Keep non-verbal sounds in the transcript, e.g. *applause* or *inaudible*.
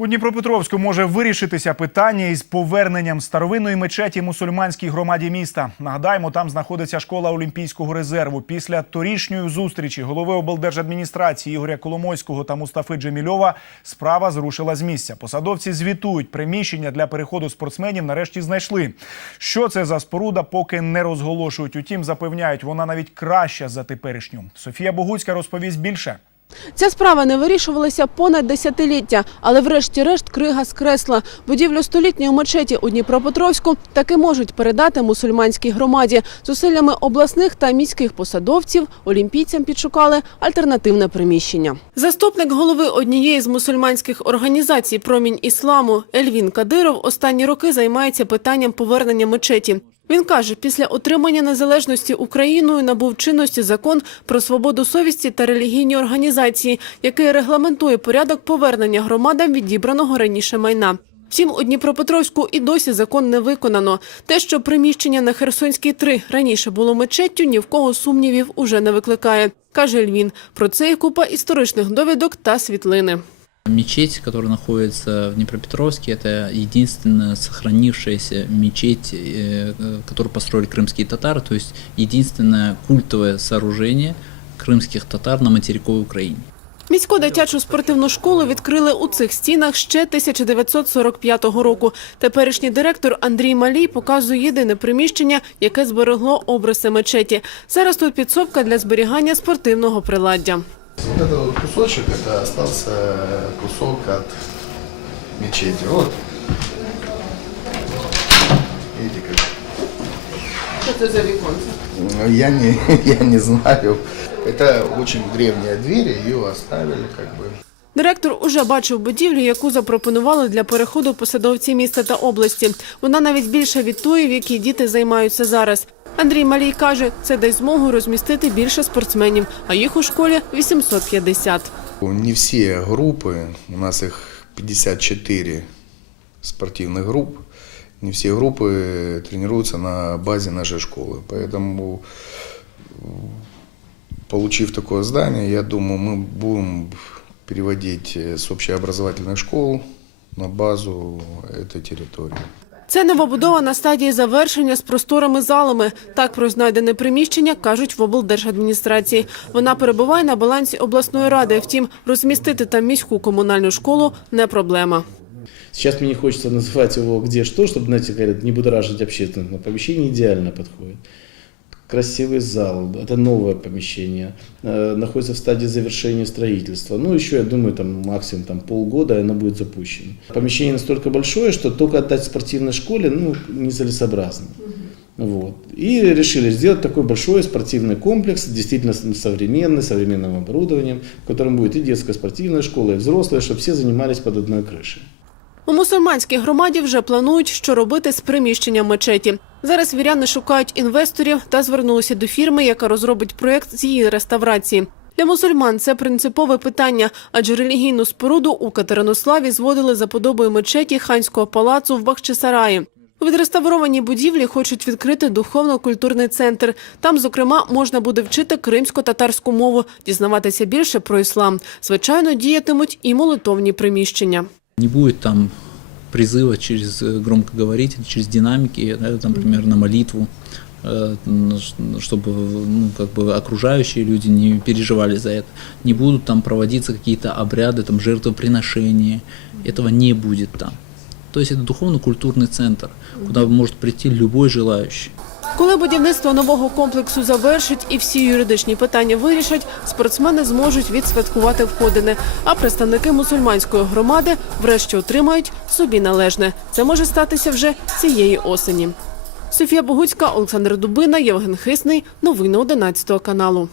У Дніпропетровську може вирішитися питання із поверненням старовинної мечеті мусульманській громаді міста. Нагадаємо, там знаходиться школа Олімпійського резерву. Після торішньої зустрічі голови облдержадміністрації Ігоря Коломойського та Мустафи Джемільова справа зрушила з місця. Посадовці звітують, приміщення для переходу спортсменів нарешті знайшли. Що це за споруда, поки не розголошують. Утім, запевняють, вона навіть краща за теперішню. Софія Богуцька розповість більше. Ця справа не вирішувалася понад десятиліття, але врешті-решт крига скресла. Будівлю столітньої мечеті у Дніпропетровську таки можуть передати мусульманській громаді. Зусиллями обласних та міських посадовців олімпійцям підшукали альтернативне приміщення. Заступник голови однієї з мусульманських організацій Промінь ісламу Ельвін Кадиров останні роки займається питанням повернення мечеті. Він каже, після отримання незалежності Україною набув чинності закон про свободу совісті та релігійні організації, який регламентує порядок повернення громадам відібраного раніше майна. Втім, у Дніпропетровську і досі закон не виконано. Те, що приміщення на Херсонській 3 раніше було мечеттю, ні в кого сумнівів уже не викликає, каже Львін. Про це є купа історичних довідок та світлини. Мечеть, которая находится в Днепропетровске, это единственная сохранившаяся мечеть, э, э, которую построили крымские татары, то есть единственное культовое сооружение крымских татар на материковой Украине. Міську дитячу спортивну школу відкрили у цих стінах ще 1945 року. Теперішній директор Андрій Малій показує єдине приміщення, яке зберегло обриси мечеті. Зараз тут підсобка для зберігання спортивного приладдя. Вот этот вот кусочек, это остался кусок от мечети. Вот. Видите как? Що це за віконце? Ну, Я не, *laughs* я не знаю. Это очень древняя дверь, ее оставили как бы. Директор уже бачив будівлю, яку запропонували для переходу посадовці міста та області. Вона навіть більша від тої, в якій діти займаються зараз. Андрій Малій каже, це дасть змогу розмістити більше спортсменів, а їх у школі 850. Не все группы, у нас их 54 спортивных групп, не все группы тренируются на базе нашей школы. Поэтому, м, получив такое здание, я думаю, мы будем переводить э, с общеобразовательных школ на базу этой территории. Це новобудова на стадії завершення з просторими залами. Так про знайдене приміщення кажуть в облдержадміністрації. Вона перебуває на балансі обласної ради. Втім, розмістити там міську комунальну школу не проблема. Сейчас мне не хочется называть его где что, чтобы, знаете, не будоражить общественность, но помещение идеально подходит. Красивый зал, это новое помещение, э, находится в стадии завершения строительства. Ну, еще, я думаю, там максимум там, полгода и оно будет запущено. Помещение настолько большое, что только отдать спортивной школе ну, нецелесообразно. Вот. И решили сделать такой большой спортивный комплекс, действительно современный, с современным оборудованием, в котором будет и детская спортивная школа, и взрослая, чтобы все занимались под одной крышей. У мусульманській громаді вже планують, що робити з приміщенням мечеті. Зараз віряни шукають інвесторів та звернулися до фірми, яка розробить проєкт з її реставрації. Для мусульман це принципове питання, адже релігійну споруду у Катеринославі зводили за подобою мечеті ханського палацу в Бахчисараї. У відреставрованій будівлі хочуть відкрити духовно-культурний центр. Там, зокрема, можна буде вчити кримсько-татарську мову, дізнаватися більше про іслам. Звичайно, діятимуть і молитовні приміщення. Не будет там призыва через э, громкоговоритель, через динамики, да, там, например, на молитву, э, н- ш- чтобы ну, как бы окружающие люди не переживали за это. Не будут там проводиться какие-то обряды, там, жертвоприношения. Этого не будет там. То есть это духовно-культурный центр, куда может прийти любой желающий. Коли будівництво нового комплексу завершить і всі юридичні питання вирішать, спортсмени зможуть відсвяткувати входини. А представники мусульманської громади врешті отримають собі належне. Це може статися вже цієї осені. Софія Богуцька, Олександр Дубина, Євген Хисний. Новини 11 каналу.